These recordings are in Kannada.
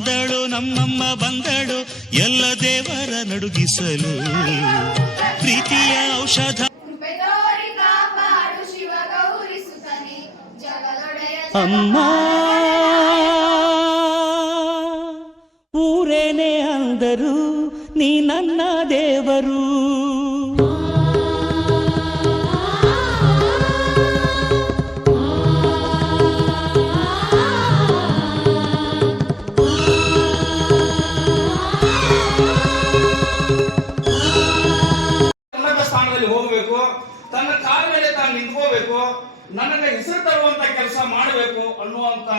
ಬಂದಳು ನಮ್ಮಮ್ಮ ಬಂದಳು ಎಲ್ಲ ದೇವರ ನಡುಗಿಸಲು. ಪ್ರೀತಿಯ ಔಷಧ. ಅಮ್ಮ. ಅನ್ನುವಂತ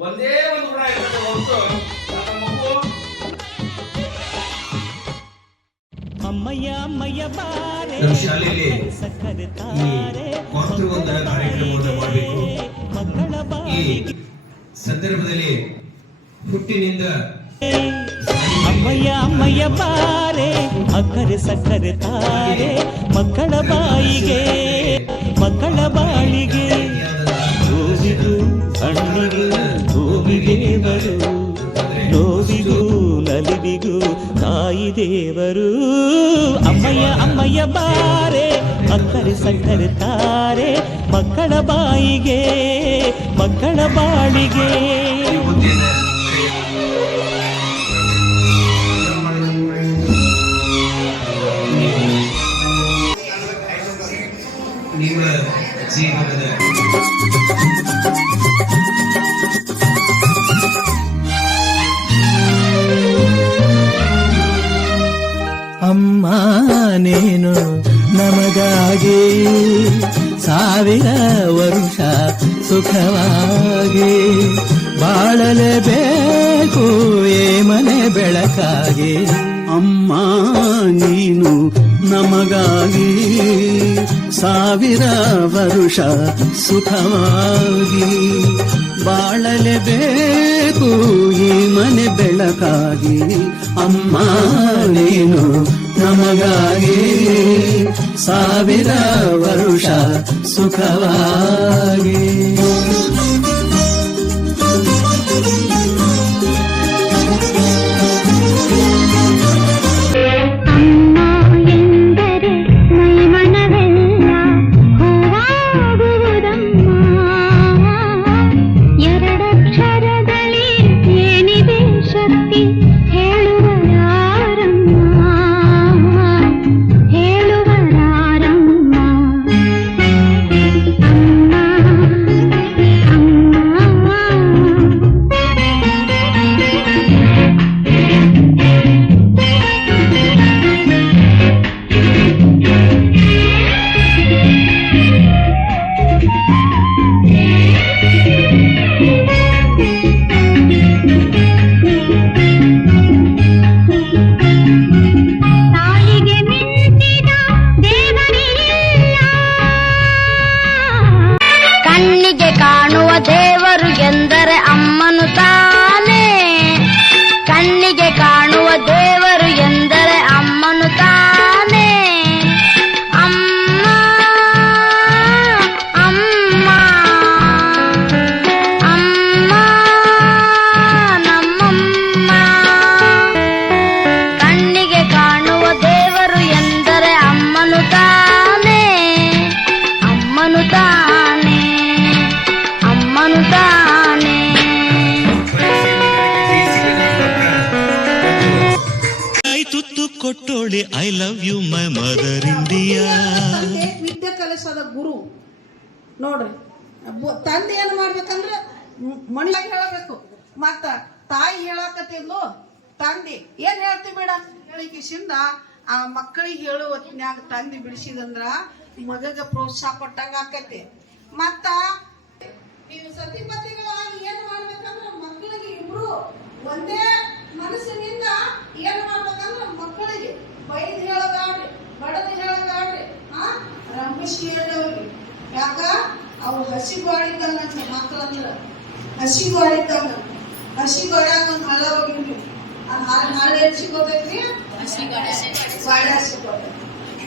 ಒಂದೇ ಒಂದು ಗುಣ ಇರ್ತದೆ ಹೊರತು ನನ್ನ ಮಗು. ಅಮ್ಮಯ್ಯ ಅಮ್ಮಯ್ಯ ಬಾರೆ ನಮ್ಮ ಶಾಲೆಯಲ್ಲಿ ಸಕ್ಕರೆ ಈ ತಾರೆ ಮಾತೃವಂದನಾ ಕಾರ್ಯಕ್ರಮವನ್ನು ಮಾಡಬೇಕು. ಮಕ್ಕಳ ಈ ಬಾಯಿಗೆ ಸಂದರ್ಭದಲ್ಲಿ ಹುಟ್ಟಿನಿಂದ ಅಮ್ಮಯ್ಯ ಅಮ್ಮಯ್ಯ ಬಾರೆ ಅಕ್ಕರೆ ಸಕ್ಕರೆ ತಾರೆ ಮಕ್ಕಳ ಬಾಯಿಗೆ ಮಕ್ಕಳ ಬಾಳಿಗೆ ದೇವರು. ಅಮ್ಮಯ್ಯ ಅಮ್ಮಯ್ಯ ಬಾರೆ ಅಕ್ಕರೆ ಸಕ್ಕರೆ ತಾರೆ ಮಕ್ಕಳ ಬಾಯಿಗೆ ಮಕ್ಕಳ ಬಾಳಿಗೆ. ಜೀವನದ ಸುಖವಾಗಿ ಬಾಳಲೇಬೇಕು ಏ ಮನೆ ಬೆಳಕಾಗಿ. ಅಮ್ಮ ನೀನು ನಮಗಾಗಿ ಸಾವಿರ ವರುಷ ಸುಖವಾಗಿ ಬಾಳಲೇಬೇಕು ಈ ಮನೆ ಬೆಳಕಾಗಿ. ಅಮ್ಮ ನೀನು ನಮಗಾಗಿ ಸಾವಿರ ವರುಷ ಸುಖವಾಗಿ. ಕೊಟ್ಟೋಳೆ I love you my mother India ವಿದ್ಯೆ ಕಲಿಸೋದ ಗುರು. ನೋಡ್ರಿ ತಂದೆ ಏನು ಮಾಡ್ಬೇಕಂದ್ರೆ ಮನುಷ್ಯ ಹೇಳಬೇಕು. ಮತ್ತ ತಾಯಿ ಹೇಳಕತ್ತಿದ್ಲು, ತಂದೆ, ಏನ್ ಹೇಳ್ತಿ ಬೇಡ? ಹೇಳಿಕಿಸಿಂದ ಆ ಮಕ್ಕಳಿಗೆ ಹೇಳುವ ಹೊತ್ನ್ಯಾಗ ತಂದೆ ಬಿಡಿಸಿದಂದ್ರ ಮಗಗ ಪ್ರೋತ್ಸಾಹ ಕೊಟ್ಟಂಗ ಆಕತಿ. ಮತ್ತ ನೀವು ಸತಿಪತಿಗಳಾಗಿ ಏನ್ ಮಾಡ್ಬೇಕಂದ್ರ ಮಕ್ಕಳಿಗೆ ಇಬ್ರು ಒಂದೇ ಮನಸ್ಸಿನಿಂದ ಏನ್ ಮಾಡ್ಬೇಕಂದ್ರೆ ಮಕ್ಕಳಿಗೆ ಬೈದ್ ಹೇಳಬೇಡ್ರಿ ಬಡದ್ ಹೇಳಬೇಡ್ರಿ ಆ ರಂಭಿಸಿ ಹೇಳವ್ರಿ ಯಾಕ? ಅವ್ರು ಹಸಿಗೋಳಿದ್ದಂಗ ಮಕ್ಕಳಂದ್ರ ಹಸಿಗೋಳಿದ್ದಂಗ ಹಸಿಗೋಳ್ಯಾಗ ಒಂದು ಹಳ್ಳ ಹೋಗಿದ್ವಿ ಆ ಹಾಳು ಹಾಲು ಎಡ್ಸಿಕೋಬೇಕ್ರಿ ಗಾಳಿ ಹಸಿಕೋಬೇಕು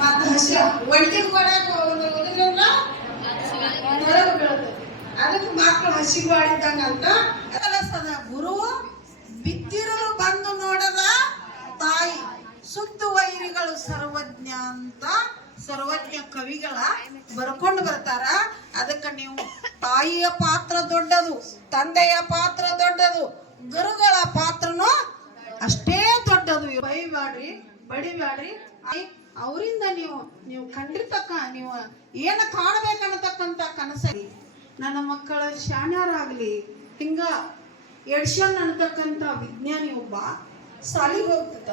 ಮತ್ತೆ ಹಸಿ ಒಳಗೆ ಗೋಡ್ಯಾಗ ಬೀಳ್ತೈತಿ ಅದಕ್ಕೆ ಮಕ್ಕಳು ಹಸಿವಾಡಿದ್ದಂಗ ಅಂತ ಕೆಲಸದ ಗುರು ಬಿತ್ತಿರಲು ಬಂದು ನೋಡದ ತಾಯಿ ಸುತ್ತು ವೈರಿಗಳು ಸರ್ವಜ್ಞ ಅಂತ ಸರ್ವಜ್ಞ ಕವಿಗಳ ಬರ್ಕೊಂಡು ಬರ್ತಾರ? ಅದಕ್ಕೆ ನೀವು ತಾಯಿಯ ಪಾತ್ರ ದೊಡ್ಡದು, ತಂದೆಯ ಪಾತ್ರ ದೊಡ್ಡದು, ಗುರುಗಳ ಪಾತ್ರನೂ ಅಷ್ಟೇ ದೊಡ್ಡದು. ಬೈಬ್ಯಾಡ್ರಿ, ಬಡಿಬ್ಯಾಡ್ರಿ. ಅವರಿಂದ ನೀವು ನೀವು ಕಂಡಿರ್ತಕ್ಕ, ನೀವು ಏನು ಕಾಣಬೇಕನ್ನತಕ್ಕಂಥ ಕನಸಲ್ಲಿ ನನ್ನ ಮಕ್ಕಳ ಶಾಣ್ಯರಾಗ್ಲಿ, ಹಿಂಗ ಎಡ್ಷನ್ ಅನ್ನತಕ್ಕಂಥ ವಿಜ್ಞಾನಿ ಒಬ್ಬ ಸಾಲಿಗೆ ಹೋಗ್ತಿದ್ದ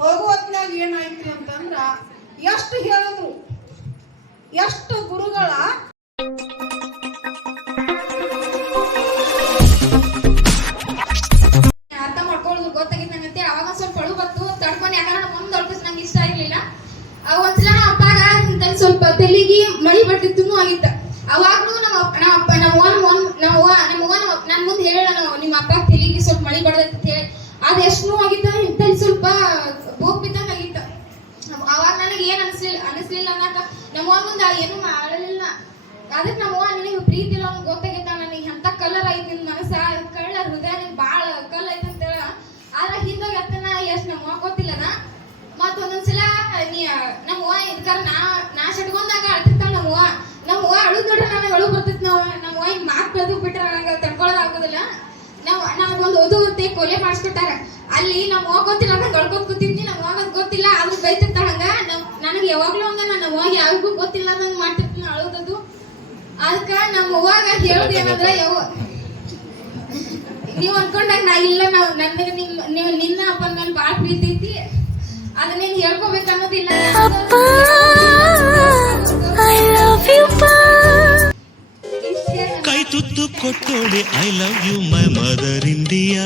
ಹೋಗುವತ್ನಾಗ ಏನಾಯ್ತು ಅಂತಂದ್ರ, ಎಷ್ಟು ಹೇಳಿದ್ರು ಎಷ್ಟು ಗುರುಗಳ ಅರ್ಥ ಮಾಡ್ಕೊಳ್ಳೋದು ಗೊತ್ತಾಗಿತ್ತು ಅವಾಗ ಸ್ವಲ್ಪ ಅಳು ಬಂತು. ತಡ್ಕೊಂಡು ಯಾಕಂದ್ರೆ ನಮ್ಮ ಮುಂದೆ ದೊಡ್ಡ ನಂಗೆ ಇಷ್ಟ ಆಗ್ಲಿಲ್ಲ. ಒಂದ್ಸಲ ನಮ್ಮ ಅಪ್ಪಾಗ ಸ್ವಲ್ಪ ತೆಲಿಗಿ ಮಳಿ ಬರ್ತಿತ್ತು ಆಗಿತ್ತ. ಅವಾಗ್ಲೂ ನಮ್ಮ ನಮ್ಮ ಅಪ್ಪ ನಮ್ಮ ಓನ್ ಓನ್ ನಮ್ಮ ಓ ನಮ್ಮ ಓನ್ ನನ್ನ ಮುಂದೆ ಹೇಳ ನಿಮ್ಮ ಅಪ್ಪ ತೆಲಿಗಿ ಸ್ವಲ್ಪ ಮಳಿ ಬಡ್ದೈತಿ ಹೇಳಿ. ಅದು ಎಷ್ಟು ನೋವಾಗಿತ್ತ ಇಂತ ಸ್ವಲ್ಪ ಬೋಗ್ ಆಗಿತ್ತ ನಮ್ಮ- ಅವಾಗ ನನಗೆ ಏನ್ ಅನ್ಸ್ಲಿಲ್ಲ ಅನಿಸ್ಲಿಲ್ಲ ಅನ್ನಕ ನಮ್ಮ ಮುಂದೆ ಏನು ಮಾಡಲಿಲ್ಲ. ಅದಕ್ಕೆ ನಮ್ಮ ನಿನಗೆ ಪ್ರೀತಿ ಇಲ್ಲ ಅನ್ನೋದು ಗೊತ್ತಾಗಿತ್ತ ನನಗೆ ಎಂತ ಕಲರ್ ಐತಿ ನಿನ್ ಮನಸ್ಸ ಕಳ್ಳ ಹೃದಯ ನಿನ್ ಭಾಳ ಕಲ್ ಐತಿ ಅಂತ ಹೇಳ ಆದ್ರೆ ಹಿಂದೆ ಅತ್ತನ ಎಷ್ಟು ನಮ್ಮ ಅವ್ವ ಗೊತ್ತಿಲ್ಲನ? ಮತ್ತ ಒಂದೊಂದ್ಸಲ ನೀ ನಮ್ಮ ಅವ್ವ ಇದ್ಕಾರ ನಾ ನಾ ಸಟ್ಕೊಂಡಾಗ ಅಳ್ತಿರ್ತಾಳ ನಮ್ಮ ಅವ್ವ ನಮ್ಮ ಅವ್ವ ಅಳು ನೋಡ್ರ ನನಗೆ ಅಳು ಬರ್ತಿತ್ತು ನಾವು ನಮ್ಮ ಅವ್ವ ಹಿಂಗೆ ಮಾತ್ ಬೆಳೆದು ಬಿಟ್ರೆ ನನಗೆ ತಡ್ಕೊಳ್ಳೋದಾಗೋದಿಲ್ಲ ನಾವು ನನಗೊಂದು ಓದು ಕೊಲೆ ಮಾಡಿಸ್ಬಿಟ್ಟಾರ ಅಲ್ಲಿ ನಾವು ಹೋಗೋತಿಲ್ಲ ಗೊತ್ತಿಲ್ಲ ಅಂತ ಗಳ್ಕೊಂಡ್ ಕೂತಿದ್ನಿ ನಮ್ಮ ಹೋಗೋದ್ ಅದ್ ಗೊತ್ತಿಲ್ಲ. ಅದು ಬೈತಿರ್ತ ಹಂಗ. ನಮ್ ನನಗೆ ಯಾವಾಗ್ಲೂ ಹಂಗ ನಾನು ಹೋಗಿ ಯಾರಿಗೂ ಗೊತ್ತಿಲ್ಲ ನಂಗೆ ಮಾಡ್ತಿರ್ತೀನಿ ಅಳೋದದು ಅದಕ್ಕ ನಮ್ಮ ಹೋಗ ಹೇಳುದು ಏನಂದ್ರೆ ಯಾವ ನೀವ್ ಅನ್ಕೊಂಡಾಗ ನಾ ಇಲ್ಲ ನಾವ್ ನನಗೆ ನಿಮ್ ನೀವು ನಿನ್ನ ಅಪ್ಪನ ಮೇಲೆ ಬಾಳ ಪ್ರೀತಿ ಐತಿ. ಅದನ್ನೇನ್ ಹೇಳ್ಕೊಬೇಕು ಅನ್ನೋದಿಲ್ಲ. ಕೈ ತುತ್ತು ಕೊಟ್ಟೋಳಿ I love you my mother India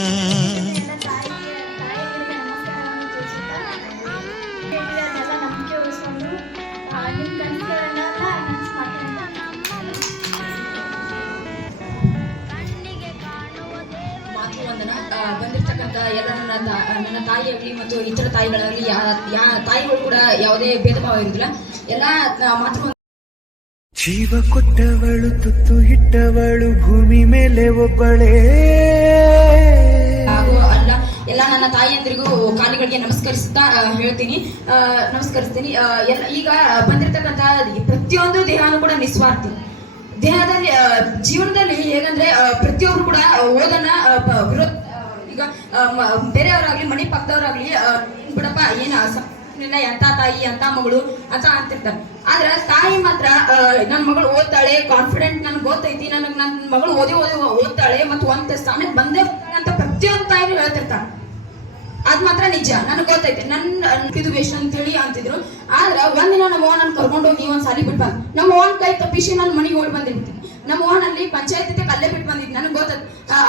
ಬಂದಿರ್ತಕ್ಕಂಥ ಎಲ್ಲ ನನ್ನ ನನ್ನ ತಾಯಿಯಾಗಲಿ ಮತ್ತು ಇತರ ತಾಯಿಗಳಾಗಲಿ ಯಾ ಯಾ ತಾಯಿಗಳು ಕೂಡ ಯಾವುದೇ ಭೇದ ಭಾವ ಇರುವುದಿಲ್ಲ. ಎಲ್ಲ ಮಾತೃ ಜೀವ ಕೊಟ್ಟವಳು ತುತ್ತು ಇಟ್ಟವಳು ಭೂಮಿ ಮೇಲೆ ಒಬ್ಬಳೇ. ಹಾಗೂ ಅಲ್ಲ ಎಲ್ಲ ನನ್ನ ತಾಯಿಯಂದ್ರಿಗೂ ಕಾಲಿಗಳಿಗೆ ನಮಸ್ಕರಿಸುತ್ತಾ ಆ, ಹೇಳ್ತೀನಿ. ನಮಸ್ಕರಿಸ್ತೀನಿ. ಎಲ್ಲ ಈಗ ಬಂದಿರತಕ್ಕಂಥ ಪ್ರತಿಯೊಂದು ದೇಹನೂ ಕೂಡ ನಿಸ್ವಾರ್ಥಿ. ದೇಹದಲ್ಲಿ ಜೀವನದಲ್ಲಿ ಹೇಗಂದ್ರೆ ಪ್ರತಿಯೊಬ್ರು ಕೂಡ ಓದನ್ನ ಆ, ಪ- ವಿರೋಧ ಆ, ಈಗ ಆ, ಮ- ಬೇರೆಯವರಾಗ್ಲಿ ಮನೆ ಪಕ್ಕದವರಾಗ್ಲಿ ಆ, ಬಿಡಪ್ಪ ಏನ ಎಂತ ತಾಯಿ ಎಂತ ಮಗಳು ಅಂತ ಅಂತಿರ್ತಾರೆ. ಆದ್ರ ತಾಯಿ ಮಾತ್ರ ನನ್ನ ನನ್ ಮಗಳು ಓದ್ತಾಳೆ ಕಾನ್ಫಿಡೆಂಟ್ ನನ್ಗೆ ಗೊತ್ತೈತಿ ನನಗೆ ನನ್ನ ಮಗಳು ಓದಿ ಓದಿ ಓದ್ತಾಳೆ ಮತ್ತು ಒಂದ್ ಸ್ಥಾನಕ್ಕೆ ಬಂದೇ ಅಂತ ಪ್ರತಿಯೊಂದು ತಾಯಿನೂ ಹೇಳ್ತಿರ್ತಾಳೆ ಅದ್ ಮಾತ್ರ ನಿಜ ನನಗೆ ಗೊತ್ತೈತಿ. ನನ್ನ ಇದು ವೇಷ ಅಂತೇಳಿ ಅಂತಿದ್ರು. ಆದ್ರ ಒಂದಿನ ನಮ್ಮ ಅವ್ವ ನನ್ ಕರ್ಕೊಂಡು ಹೋಗಿ ಒಂದ್ ಸಾಲಿ ಬಿಟ್ಟು ನಮ್ಮ ಅವ್ವನ್ ಕೈ ತಪ್ಪಿಸಿ ನನ್ನ ಮನೆಗೆ ಓಡಿ ಬಂದಿರ್ತೀನಿ. ನಮ್ಮ ಅಲ್ಲಿ ಪಂಚಾಯತ್ ಅಲ್ಲೇ ಬಿಟ್ಟು ಬಂದಿದ್ ನನಗೆ ಗೊತ್ತದ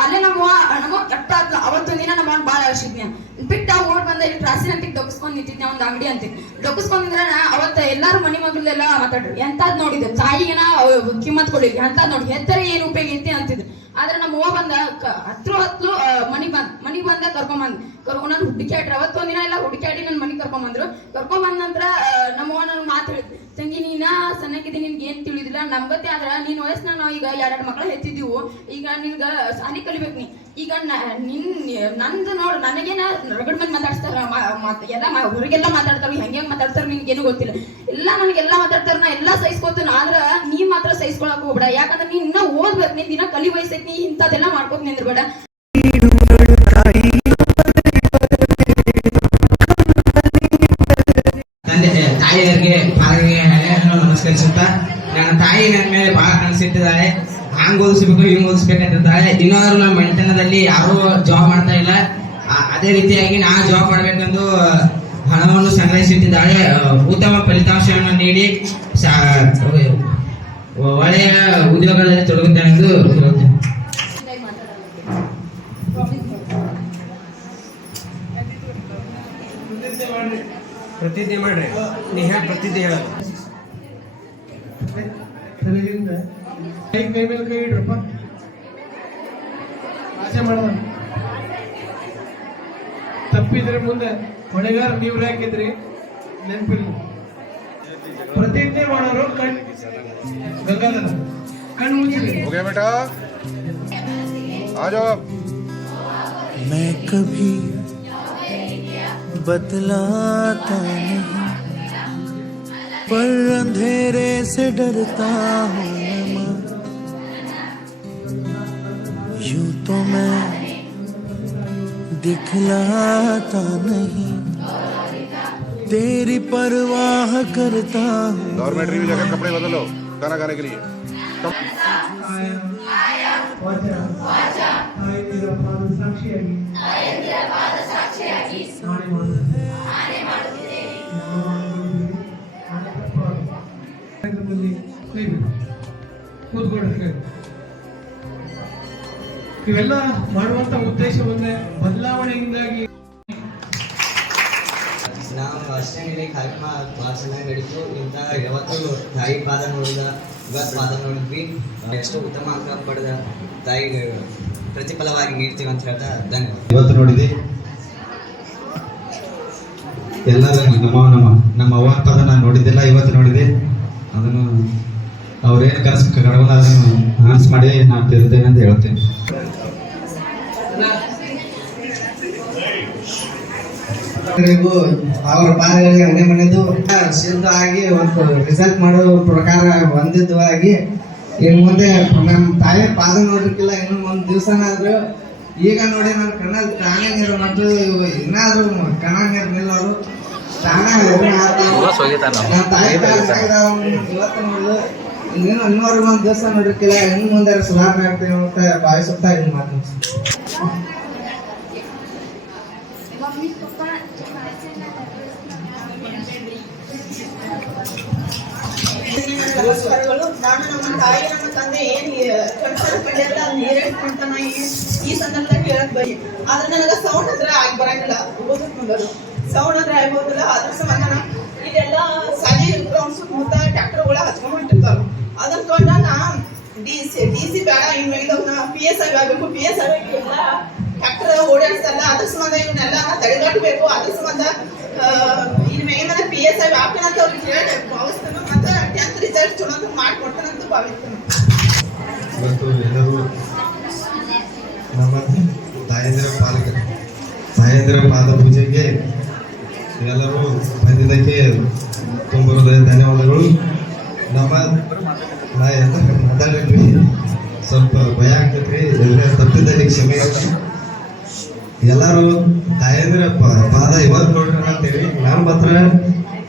ಅಲ್ಲೇ ನಮ್ಮ ನಮ್ಮ ಆದ್ಲು. ಅವತ್ತೊಂದ್ ದಿನ ನಮ್ಮ ಅವ್ವನ್ ಭಾಳ ಅಳಿಸಿದ್ನ. ಬಿಟ್ಟ ಓಡ್ ಬಂದ ಇಲ್ಲಿ ಪ್ರಾಸಿನ ಅಂತ ಡೊಕ್ಸ್ಕೊಂಡ್ ನಿಂತಿದ್ನ ಒಂದ್ ಅಂಗಡಿ ಅಂತ. ಡೊಕ್ಸ್ಕೊಂಡಿದ್ರ ಅವತ್ತ ಎಲ್ಲಾರು ಮನಿ ಮಗಳೆಲ್ಲ ಮಾತಾಡ್ರು. ಎಂತಾದ್ ನೋಡಿದ್ರು. ತಾಯಿಗೆನ ಕಿಮ್ಮತ್ ಕೊಡಿ ಎಂತಾದ್ ನೋಡಿ ಹೆತ್ತರೆ ಏನ್ ಉಪಯೋಗ ಐತಿ ಅಂತಿದ್ರು. ಆದ್ರೆ ನಮ್ಮ ಅವ್ವ ಬಂದ ಹತ್ರ ಹತ್ಲು ಮನಿ ಬಂದ್ ಮನಿಗ್ ಬಂದ ಕರ್ಕೊಂಬಂದ್. ಕರ್ಕೊಂಡ್ ಹುಡುಕಾಡ್ರಿ ಅವತ್ತೊಂದಿನ ಅವತ್ತೊಂದ್ ದಿನ ಎಲ್ಲ ಹುಡುಕಾಡಿ ನನ್ ಮನಿಗ್ ಕರ್ಕೊಂಬಂದ್ರು. ಕರ್ಕೊಂಬಂದ ನಂತರ ನಮ್ಮ ಅವ್ವ ನನ್ ತಂಗಿ ನೀನ ಸಣ್ಣಕ್ಕಿದ್ದಿ, ನಿನ್ಗೆ ಏನ್ ತಿಳಿದಿಲ್ಲ? ನಮ್ಗತ್ತೆ ಆದ್ರ ನೀನ್ ವಯಸ್ಸಿನ ನಾವು ಈಗ ಎರಡೆರಡು ಮಕ್ಳು ಹೆಚ್ಚಿದ್ದೀವು. ಈಗ ನಿನ್ಗ ಸಾಲಿ ಕಲಿಬೇಕು ನೀ. ಈಗ ನಿನ್, ನಂದು ನೋಡ್, ನನಗೇನ ರಗಡ್ ಮಂದಿ ಮಾತಾಡ್ತಾರ ಎಲ್ಲ ಹುರಿಗೆಲ್ಲ ಮಾತಾಡ್ತಾರ, ಹೆಂಗೆ ಮಾತಾಡ್ತಾರ ನಿನ್ಗೇನು ಗೊತ್ತಿಲ್ಲ. ಎಲ್ಲ ನನಗೆಲ್ಲ ಮಾತಾಡ್ತಾರ, ನಾ ಎಲ್ಲ ಸಹಿಸ್ಕೋತೀನಿ, ಆದ್ರ ನೀ ಮಾತ್ರ ಸಹಿಸ್ಕೊಳಕ್ ಹೋಗ್ಬೇಡ. ಯಾಕಂದ್ರೆ ನೀನ್ ಇನ್ನ ಓದ್ಬೇಕು, ನೀನ್ ದಿನ ಕಲಿ ವಯಸ್ಸೈತಿ, ನೀ ಇಂಥದೆಲ್ಲ ಮಾಡ್ಕೋತ ನಿಂದ್ರಬೇಡ. ತಾಯಿ ನನ್ನ ಮೇಲೆ ಬಹಳ ಕನಸಿಟ್ಟಿದ್ದಾಳೆ ಹಂಗ್ ಓದಿಸ್ಬೇಕು ಹಿಂಗ್ ಓದಿಸ್ಬೇಕಂತಿದ್ದಾಳೆ ಇನ್ನಾದ್ರು ನಮ್ಮ ಮಂಟನದಲ್ಲಿ ಯಾರು ಜಾಬ್ ಮಾಡ್ತಾ ಇಲ್ಲ. ಅದೇ ರೀತಿಯಾಗಿ ನಾನು ಜಾಬ್ ಮಾಡ್ಬೇಕೆಂದು ಹಣವನ್ನು ಸಂಗ್ರಹಿಸುತ್ತಿದ್ದಾಳೆ ಉತ್ತಮ ಫಲಿತಾಂಶವನ್ನು ನೀಡಿ ಒಳ್ಳೆಯ ಉದ್ಯೋಗದಲ್ಲಿ ತೊಡಗುತ್ತಾನೆಂದು ಹೇಳುತ್ತೇನೆ. ಪ್ರತಿಜ್ಞೆ ಮಾಡ್ರಿ. ನೀ ಹೇಳಿ, ಪ್ರತಿಜ್ಞೆ ಹೇಳ. ತಲೆಗಿಂದ ಕೈ ಕೈ ಮೇಲೆ ಕೈ ಇಡ್ರಪ್ಪ ಆಸೆ ಮಾಡುವ ತಪ್ಪಿದ್ರೆ ಮುಂದೆ ಹೊಣೆಗಾರ ನೀವು ಹಾಕಿದ್ರಿ ನೆನಪಿಲ್ಲ ಪ್ರತಿಜ್ಞೆ ಮಾಡೋರು ಕಣ್ ಗಂಗಾಧರ ಕಣ್ಣು ಮುಚ್ಚಿರಿ मैं कभी बतलाता नहीं पर अंधेरे से डरता हूँ मैं यूँ तो मैं दिखलाता नहीं तेरी परवाह करता हूँ डॉर्मेटरी में जाकर कपड़े बदलो गाना गाने के लिए आया, आया, आया, ಇವೆಲ್ಲ ಮಾಡುವಂತ ಉದ್ದೇಶ ಒಂದೇ ಬದಲಾವಣೆಯಿಂದಾಗಿ ನಾವು ಅಷ್ಟೇ ಕಾರ್ಯಕ್ರಮ ಭಾಳ ಚೆನ್ನಾಗಿ ನಡೀತು. ಇಂಥ ಯಾವತ್ತೂ ತಾಯಿ ಪಾದ ನೋಡಿದ ಇವತ್ತು ಪಾದ ನೋಡಿದ್ವಿ. ಎಷ್ಟು ಉತ್ತಮ ಅಂಕ ಪಡೆದ ತಾಯಿಗೆ ಪ್ರತಿಫಲವಾಗಿ ನೀಡ್ತೀವಿ ಅಂತ ಹೇಳ್ತಾ ಧನ್ಯವಾದ. ಇವತ್ತು ನೋಡಿದೆ. ಎಲ್ಲರೂ ನಮ್ಮ ನಮ್ಮ ನಮ್ಮ ಅವ್ವ ಪದ ನಾನು ನೋಡಿದ್ದೆಲ್ಲ ಇವತ್ತು ನೋಡಿದೆ. ಅದನ್ನು ಅವ್ರೇನು ಕನಸು ಕಡ್ಕೊಂಡು ಅದನ್ನು ಅನೌನ್ಸ್ ಮಾಡಿ ನಾನು ತಿರುತ್ತೇನೆ ಅಂತ ಹೇಳ್ತೇನೆ. ಅವ್ರ ಪಾದಗಳಿಗೆ ಮನೆ ಮನೆದು ಸಿದ್ಧ ಆಗಿ ಒಂದು ರಿಸಲ್ಟ್ ಮಾಡೋ ಪ್ರಕಾರ ಹೊಂದಿದ್ದು ಆಗಿ ಇನ್ನು ಮುಂದೆ ನಮ್ಮ ತಾಯಿ ಪಾದ ನೋಡಕ್ಕಿಲ್ಲ ಇನ್ನು ಒಂದು ದಿವಸನಾದ್ರು ಈಗ ನೋಡಿ ನಾನು ಕಣ್ಣ ತಾನೇ ನೀರು ಮತ್ತು ಇನ್ನಾದ್ರೂ ಕಣ್ಣ ನೀರು ನಿಲ್ಲೋರು ತಾನೇ ನಮ್ಮ ತಾಯಿ ಇವತ್ತು ನೋಡಿದ್ರು ಇನ್ನೇನು ಹನ್ನೂರು ಒಂದು ದಿವಸ ನೋಡಿರ್ಕಿಲ್ಲ ಹೆಂಗ್ ಮುಂದೆ ಸುಧಾರಣೆ ಆಗ್ತೇವೆ ಅಂತ ಭಾವಿಸುತ್ತಾ ಇನ್ನು ಮಾತು. ನಮಸ್ಕಾರಗಳು. ನಾನು ನಮ್ಮ ತಾಯಿ ನಮ್ಮ ತಂದೆ ಏನ್ ಕಳ್ಸಲ್ ಕಂಡಿರಲ್ಲ ಈ ಸಂದರ್ಭದಾಗ ಹೇಳಕ್ ಬರಿ ಆದ್ರೆ ನನಗ ಸೌಂಡ್ ಅಂದ್ರೆ ಆಗಿ ಬರಂಗಿಲ್ಲ. ಓದಕ್ ಬಂದರು ಸೌಂಡ್ ಅಂದ್ರೆ ಆಗ್ಬೋದಿಲ್ಲ? ಅದ್ರ ಸಂಬಂಧ ಇದೆಲ್ಲ ಸಾಲಿ ಸುತ್ತಮುತ್ತ ಟ್ಯಾಕ್ಟರ್ಗಳ ಹಚ್ಕೊಂಡ್ ಹೊಂಟಿರ್ತಾರ ಅದನ್ನ ಕೊಂಡ ನಾ ಡಿ ಸಿ ಡಿ ಸಿ ಬೇಡ ಇನ್ ಮೇಲೆ ನಾ ಪಿ ಎಸ್ ಐ ಆಗ್ಬೇಕು ಪಿ ಎಸ್ ಐ ಎಲ್ಲ ಟ್ರ್ಯಾಕ್ಟರ್ ಓಡಾಡ್ಸಲ್ಲ ಅದ್ರ ಸಂಬಂಧ ಇವನ್ನೆಲ್ಲ ತಡೆಗಟ್ಟಬೇಕು ಅದ್ರ ಸಂಬಂಧ ಇನ್ ಮೇಲೆ ಪಿ ಎಸ್ ಐ ಅಂತ ಅವ್ರಿಗೆ ಹೇಳಿ ಭಾವಿಸ್ತಾನ ಮತ್ತೆ ಟೆಂತ್ ರಿಸಲ್ಟ್ ಚಲೋ ಅಂತ ಮಾಡ್ಕೊಡ್ತಾನಂತ ಭಾವಿಸ್ತಾನೆ. ಇವತ್ತು ಎಲ್ಲರೂ ನಮ್ಮ ಪಾಲಕ ಪಾದ ಪೂಜೆಗೆ ಎಲ್ಲರೂ ಬಂದಿದ್ದಕ್ಕೆ ತುಂಬ ಧನ್ಯವಾದಗಳು. ನಮ್ಮ ನಾ ಎಂತ ಮಾತಾಡಿದ್ವಿ ಸ್ವಲ್ಪ ಭಯ ಆಗ್ತೈತ್ರಿ ಎಲ್ಲ ತಪ್ಪಿದ್ದಲ್ಲಿ ಕ್ಷಮೆ. ಎಲ್ಲರೂ ತಾಯಂದ್ರೆ ಪಾದ ಇವತ್ತು ನೋಡ್ರಿ ಅಂತೇಳಿ. ನಾನು ಮಾತ್ರ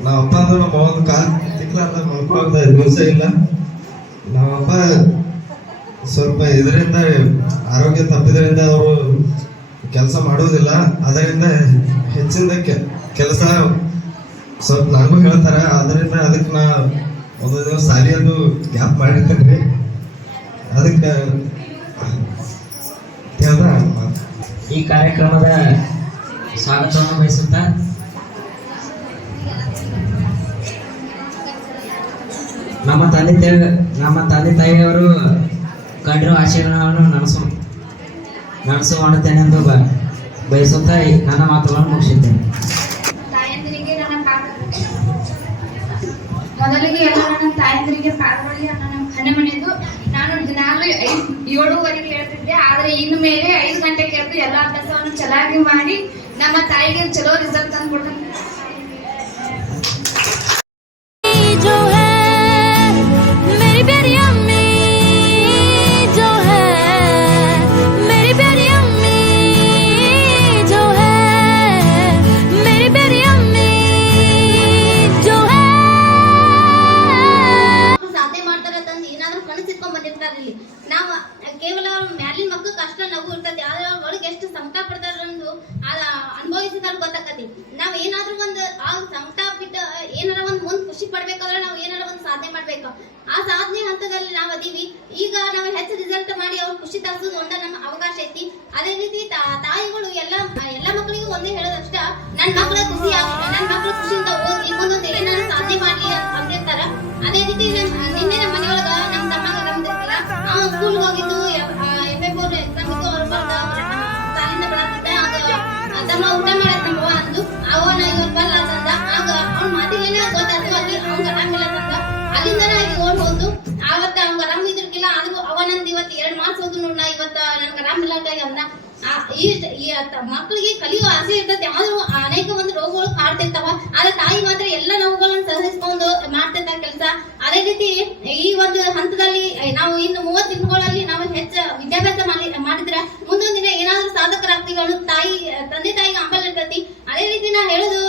ನಮ್ಮ ಅಪ್ಪ ಅಂದ್ರೆ ನಮ್ಮ ಒಂದು ಕಾಲ ತಿಕ್ಲಾರ್ದ ಮಲ್ಕೊಳ್ಳೋದ ದಿವಸ ಇಲ್ಲ. ನಮ್ಮಪ್ಪ ಸ್ವಲ್ಪ ಇದರಿಂದ ಆರೋಗ್ಯ ತಪ್ಪಿದ್ರಿಂದ ಅವರು ಕೆಲಸ ಮಾಡೋದಿಲ್ಲ ಅದರಿಂದ ಹೆಚ್ಚಿನ ಕೆಲಸ ಸ್ವಲ್ಪ ನನಗೂ ಹೇಳ್ತಾರೆ, ಆದ್ರಿಂದ ಅದಕ್ಕೆ ನಾ ಒಂದು ದಿವಸ ಸಾಲಿಯದು ಗ್ಯಾಪ್ ಮಾಡಿರ್ತೇನೆ. ಅದಕ್ಕೆ ಈ ಕಾರ್ಯಕ್ರಮದ ಸ್ವಾಗತವನ್ನು ಬಯಸುತ್ತಾ ನಮ್ಮ ತಂದೆ ತಾಯಿ, ನಮ್ಮ ತಂದೆ ತಾಯಿಯವರು ಕಂಡಿರುವ ಆಶಯಗಳನ್ನು ನನಸು ನನಸು ಮಾಡುತ್ತೇನೆಂದು ಬಯಸುತ್ತಾ ನನ್ನ ಮಾತುಗಳನ್ನು ಮುಗಿಸಿದ್ದೇನೆ ಮೊದಲಿಗೆ ಎಲ್ಲ ನನ್ನ ತಾಯಂದಿರಿಗೆ ಪಾದಗಳಿಗೆ ನನ್ನ ಮನೆ ಮನೆದು ನಾನು ದಿನಾಲು ಐದು ಏಳುವರೆಗೆ ಹೇಳ್ತಿದ್ದೆ ಆದ್ರೆ ಇನ್ನು ಮೇಲೆ ಐದು ಗಂಟೆಗೆ ಎದ್ದು ಎಲ್ಲ ಅಭ್ಯಾಸವನ್ನು ಚೆನ್ನಾಗಿ ಮಾಡಿ ನಮ್ಮ ತಾಯಿಗೆ ಚಲೋ ರಿಸಲ್ಟ್ ತಂದು ಬರ್ಬೇಕಂದ್ರೆ ನಾವು ಏನಾರ ಒಂದು ಸಾಧನೆ ಮಾಡ್ಬೇಕು. ಆ ಸಾಧನೆ ಹಂತದಲ್ಲಿ ನಾವು ಅದೀವಿ ಈಗ ನಾವು ಹೆಚ್ಚು ರಿಸಲ್ಟ್ ಮಾಡಿ ಅವ್ರು ಖುಷಿ ತರಿಸೋದು ಒಂದ ನಮ್ಮ ಅವಕಾಶ ಐತಿ. ಅದೇ ರೀತಿ ತಾಯಿಗಳು ಎಲ್ಲ ಎಲ್ಲ ಮಕ್ಕಳಿಗೂ ಒಂದೇ ಹೇಳೋದಷ್ಟ ನನ್ನ ಮಕ್ಕಳ ಖುಷಿ ನನ್ನ ಮಕ್ಕಳು ಖುಷಿಯಿಂದ ಓದಿ ಒಂದೊಂದು ಏನಾರ ಸಾಧನೆ ಮಾಡಿ ಅಂತಿರ್ತಾರ ಅದೇ ರೀತಿ ನಿನ್ನೆ ನಮ್ಮ ಮನೆಯೊಳಗ ನಮ್ಮ ತಮ್ಮ ಗಮನಿಸ್ತಿಲ್ಲ ಅವ್ನು ಸ್ಕೂಲ್ ಹೋಗಿದ್ದು ಎಫ್ ಎಫ್ ಅವ್ರ ಎಕ್ಸಾಮ್ ಇತ್ತು, ಅವ್ರು ಬರ್ದ ಸಾಲಿಂದ ಬೆಳಗ್ತಿದ್ದ ತಮ್ಮ ಊಟ ಮಾಡಕ್ ನಮ್ಮವ್ವ ಅಂದು ಅವನ ಇವ್ರು ಬರಲ್ಲ ಅಂತಂದ ಅಲ್ಲಿ ಎರಡು ಇವತ್ತ ಈ ಮಕ್ಕಳಿಗೆ ಕಲಿಯುವ ಆಸೆ ಇರ್ತೈತೆ ಆದ್ರೂ ಅನೇಕ ಒಂದು ರೋಗಗಳು ಕಾಡ್ತಿರ್ತಾವ ಆದ್ರೆ ತಾಯಿ ಮಾತ್ರ ಎಲ್ಲ ನೋವುಗಳನ್ನು ಸಹಿಸ್ಕೊಂಡು ಮಾಡ್ತಿರ್ತ ಕೆಲಸ ಅದೇ ರೀತಿ ಈ ಒಂದು ಹಂತದಲ್ಲಿ ನಾವು ಇನ್ನು ಮೂವತ್ತು ದಿನಗಳಲ್ಲಿ ನಾವು ಹೆಚ್ಚು ವಿದ್ಯಾಭ್ಯಾಸ ಮಾಡಿ ಮಾಡಿದ್ರೆ ಮುಂದೊಂದಿನ ದಿನ ಏನಾದ್ರೂ ಸಾಧಕರಾಗ್ತೀವಿ ಅನ್ನೋದು ತಾಯಿ ತಂದೆ ತಾಯಿಗೆ ಅಂಬಲ್ ಇರ್ತೈತಿ. ಅದೇ ರೀತಿ ನಾ ಹೇಳುದು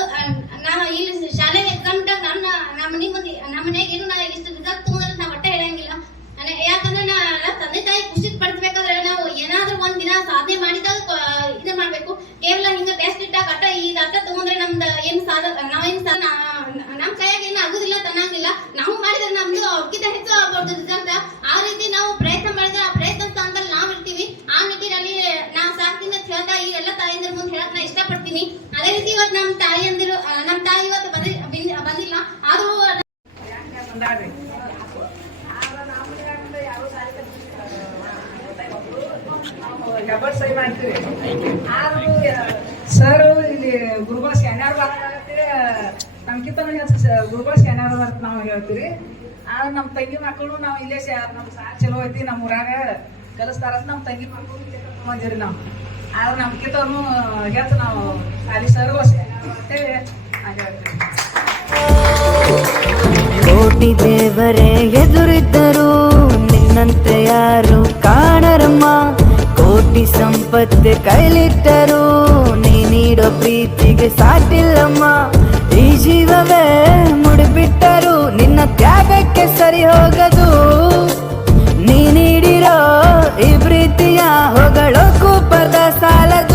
ನಾನು ಇಲ್ಲಿ ಶಾಲೆ ಎಕ್ಸಾಮ್ ನನ್ನ ನಮ್ಮ ಮನೆ ಮಂದಿ ನಮ್ಮ ಮನೆಗೆ ಏನು ನಾ ಇಷ್ಟು ರಿಸಲ್ಟ್ ತಗೊಂಡ್ರೆ ನಾ ಒಟ್ಟೆ ಹೇಳಂಗಿಲ್ಲ. ಯಾಕಂದ್ರೆ ನಾ ತಂದೆ ತಾಯಿ ಖುಷಿ ಪಡಿಸ್ಬೇಕಾದ್ರೆ ನಾವು ಏನಾದ್ರೂ ಒಂದ್ ದಿನ ಸಾಧನೆ ಮಾಡಿದಾಗ ಕ- ಇದನ್ ಮಾಡ್ಬೇಕು ಕೇವಲ ಹಿಂಗ ಟೆಸ್ಟ್ ಇಟ್ಟಾಗ ಅಟ್ಟ ಈ ಅಟ್ಟ ತಗೊಂಡ್ರೆ ನಮ್ದು ಏನ್ ಸಾಧ ನಾವೇನ್ ಸಾ- ನಾ- ನಮ್ ಕೈಯಾಗ ಏನು ಆಗುದಿಲ್ಲ ತನ್ನಂಗಿಲ್ಲ ನಾವು ಮಾಡಿದ್ರೆ ನಮ್ದು ಅವ್ಕಿಂತ ಹೆಚ್ಚು ಆಗ್ಬೋದು ರಿಸಲ್ಟ್ ಆ ರೀತಿ ನಾವು ಪ್ರಯತ್ನ ಮಾಡಿದ್ರೆ ಆ ಪ್ರಯತ್ನ ಸ್ಥಾನದಲ್ಲಿ ನಾವ್ ಇರ್ತೀವಿ ಆ ನಿಟ್ಟಿನಲ್ಲಿ ನಾ ಸಾಕಿನ ಅಂತ ಹೇಳ್ತಾ ಈ ಎಲ್ಲ ತಾಯಿಂದ್ರ ಮುಂದೆ ಹೇಳಕ್ ನಾ ಇಷ್ಟಪಡ್ತೀನಿ ಅದೇ ರೀತಿ ಇವತ್ತು ನಮ್ ತಾಯಿಯಂದಿರು ಆ, ನಮ್ ತಾಯಿ ಇವತ್ತು ಬಂದಿ ಬಿನ್- ಬಂದಿಲ್ಲ ಆದ್ರೂ ಡಬಲ್ ಸೈ ಮಾಡ್ತೀವಿ ಆದ್ರೂ ಸರ್ ಇಲ್ಲಿ ಗುರುಗಳು ಶಾನ್ಯಾರು ಬರ್ತಾರೆ ಗುರುಗಳು ಶನಿವಾರ ಅಂತ ನಾವು ಹೇಳ್ತೀವಿ. ಆದ್ರೆ ನಮ್ಮ ತಂಗಿ ಮಕ್ಕಳು ನಾವು ಇಲ್ಲೇ ನಮ್ಮ ಸಾರ್ ಚಲೋ ಐತಿ ನಮ್ಮ ಊರಾಗ ಕಲಿಸ್ತಾರ ನಮ್ಮ ತಂಗಿ ಮಕ್ಕಳು ಬಂದಿರಿ ನಾವು. ಆದ್ರೆ ನಮ್ಗಿಂತವ್ರು ಹೇಳ್ತ ನಾವು, ಅಲ್ಲಿ ಸರ್ ಅಂತೇಳಿ ಹೇಳ್ತೀವಿ. ಕೋಟಿ ದೇವರೇ, ಎದುರಿದ್ದರು ನಿನ್ನಂತೆ ಯಾರು ಕಾಣರಮ್ಮ. ಕೋಟಿ ಸಂಪತ್ತು ಕೈಲಿಟ್ಟರು ನೀ ನೀಡೋ ಪ್ರೀತಿಗೆ ಸಾಟಿಲ್ಲಮ್ಮ. ಜೀವವೇ ಮುಡಿಬಿಟ್ಟರು ನಿನ್ನ ತ್ಯಾಗಕ್ಕೆ ಸರಿ ಹೋಗದು. ನೀಡಿರೋ ಈ ಪ್ರೀತಿಯ ಹೊಗಳೋ ಕೂಪದ ಸಾಲದು.